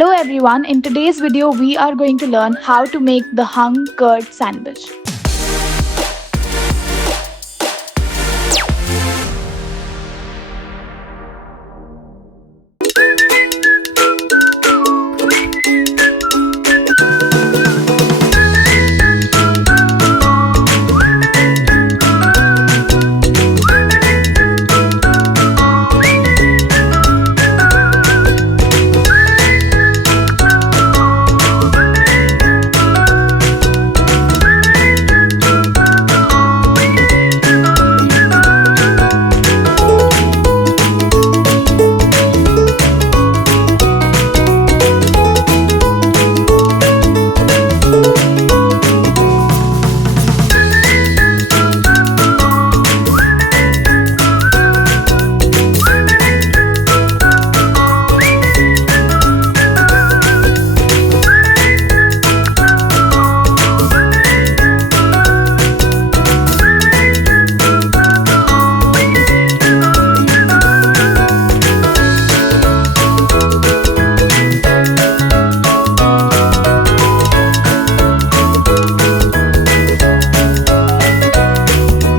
Hello everyone, in today's video we are going to learn how to make the hung curd sandwich.